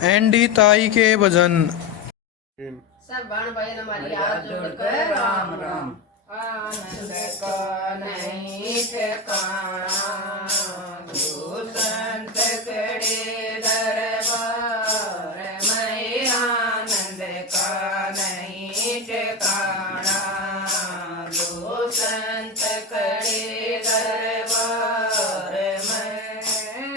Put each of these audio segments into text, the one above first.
Andy ताई के भजन। सब भाण भाई हमारी हाथ जोड़कर राम राम। आनंद का नहीं ठिकाना, जो संत करे दरबार में आनंद का नहीं ठिकाना, जो संत करे दरबार में।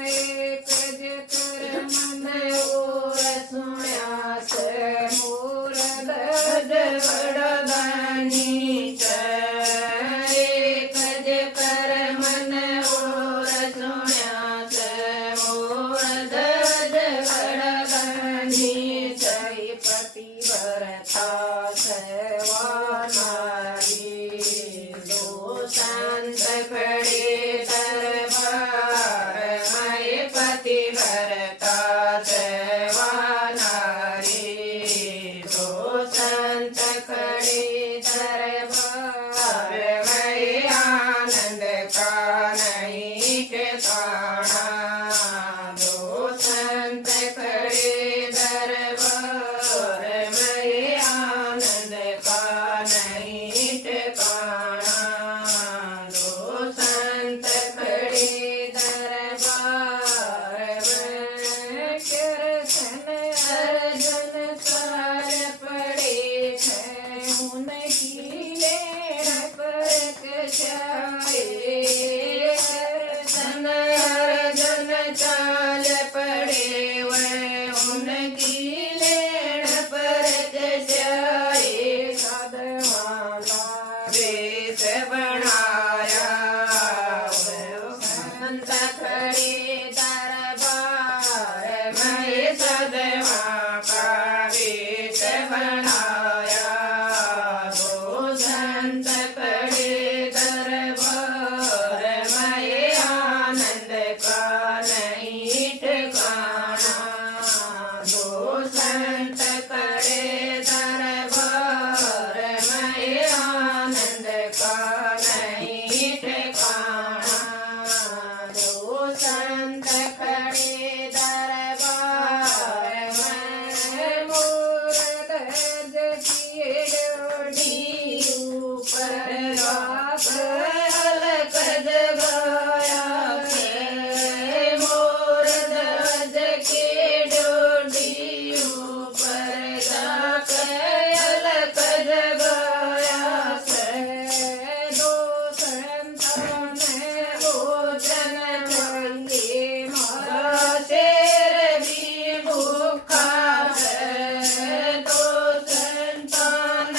एक जिक्र मन और सुन्या से मोर दर्द बड़दानी, एक जिक्र मन और सुन्या से मोर दर्द बड़दानी, जय पति भरता सेवा नारी, दो संत खड़े दरबार में पति भरता सेवा नारी, दो संत खड़े दरबार में आनंद का नहीं ठिकाना, दो संत खड़े दरबार में आनंद का नहीं ठिकाना, दो संत खड़े दरबार में। कृष्ण अर्जुन सार पड़े हैं, उनकी लेन परख जाए। कृष्ण अर्जुन चाल पड़े वे, उनकी लेन परख जाए। साधवाला वेश बनाया, संत खड़े दरबार में सदवा का वेश बनाया, दो संत खड़े दरबार में आनंद का नहीं ठिकाना, दो संत खड़े दरबार में आनंद का नहीं ठिकाना, दो संत खड़े दरबार में। मोर दर्द की डोडी ऊपर राख अलग जगाया से, मोर दर्द की डोडी ऊपर राख अलग जगाया से। दो संतान भोजन मांगे, मारा शेर भी भूखा है। दो संतान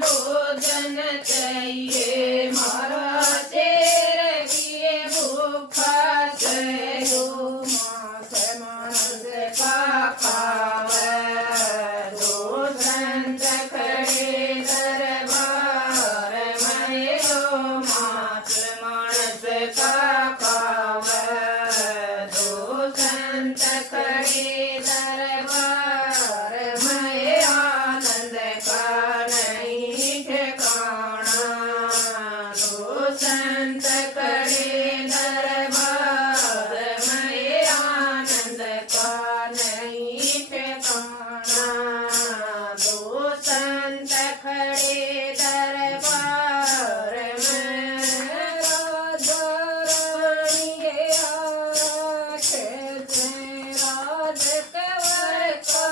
भोजन चाहिए, मारा शेर भी भूखा है। दो मास मानस का खावे, दो संत खड़े दरबार में। दो मास मानस का खावे, दो संत खड़े दरबार में आनंद का नहीं ठिकाना, दो संत खड़े दरबार में आनंद का नहीं ठिकाना, दो संत खड़े दरबार में। राजा रानी राज कंवर का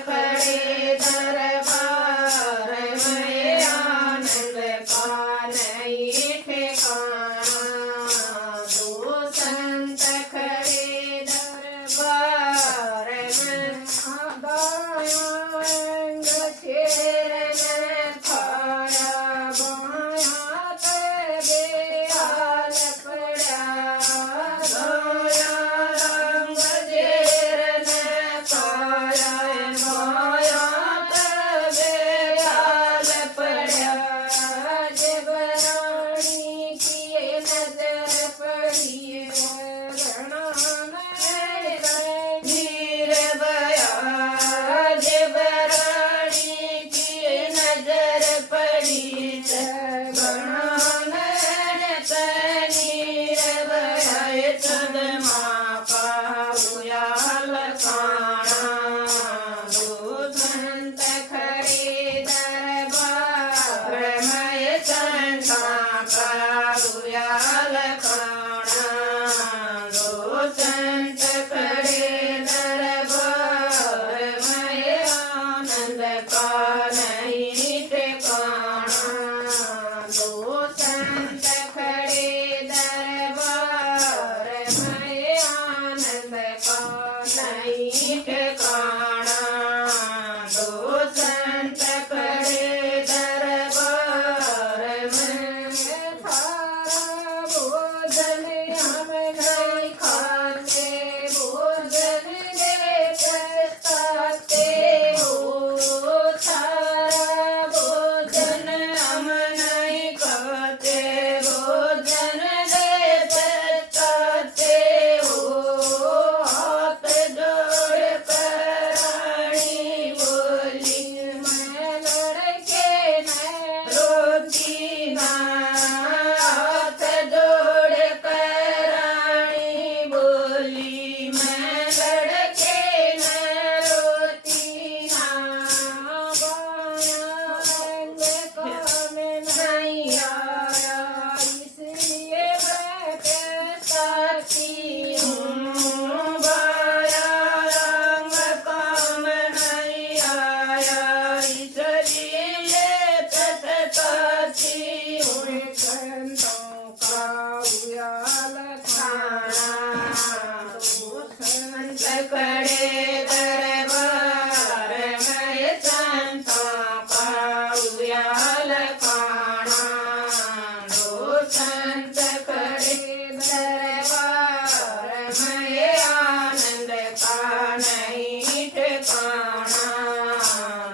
खड़े दरबार में आनंद का नहीं ठिकाना। दो संत खड़े दरबार में दायांग शेर ने खाया बायां ते बेहाल पड़ा। दायां रंग शेर ने खाया बायां ते बेहाल पड़ा। जब रानी की नजर पड़ी घना में नीर बया। जब रानी की नजर पड़ी घना में नीर बया। सदमा का उयाल खाना। दो संत खड़े दरबार में संता का उयाल खाना। दो संत खड़े दरबार में आनंद का नहीं ठिकाना। दो संत खड़े दरबार में आनंद का नहीं ठिकाना। दो संत खड़े दरबार में खारा भोजन हम नहीं खाते। भोजन दे पछताते हो। सारा भोजन हम नहीं खाते। भोजन दे पछताते हो। हाथ जोड़ कर रानी बोली मैं लड़के न रोती ना। हाथ जोड़ कर रानी बोली मैं लड़के न रोती ना। बायां रंग काम नहीं आया इसलिए मैं पछताती हूँ। बायां रंग काम नहीं आया इसलिए पछताती हूँ। संतों का उयाल खाना। दो संत खड़े दरबार में संतों का उयाल खाना। दो संत खड़े दरबार में आनंद का नहीं ठिकाना।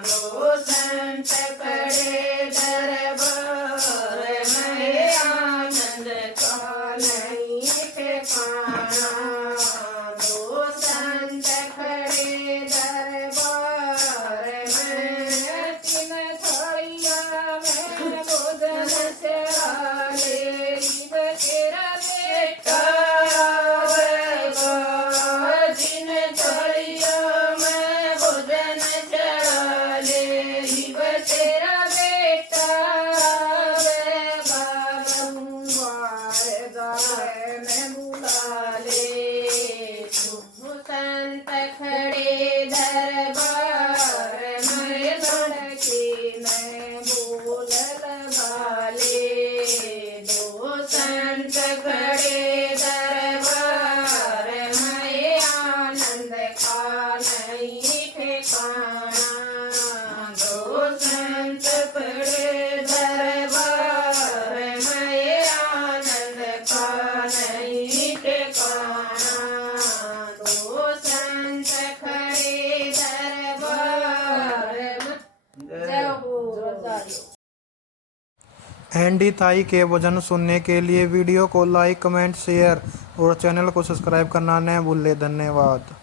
दो संत खड़े दरबार में आनंद का नहीं ठिकाना। दो संत खड़े दरबार में तीन थालियां में भोजन चढ़ाले। तेरा बेटा आवेगा। तीन थालियां में भोजन चढ़ाले। तेरा बेटा आवेगा। बंगार गाय में बुला ले। दो संत खड़े दरबार में लड़के में बोल लगा ले। दो संत खड़े दरबार में आनंद का नहीं ठिकाना। दो संत खड़े दरबार में आनंद का नहीं ठिकाना। दो संत खड़े दरबार में जय हो। एंडी ताई के भजन सुनने के लिए वीडियो को लाइक कमेंट शेयर और चैनल को सब्सक्राइब करना न भूलें। धन्यवाद।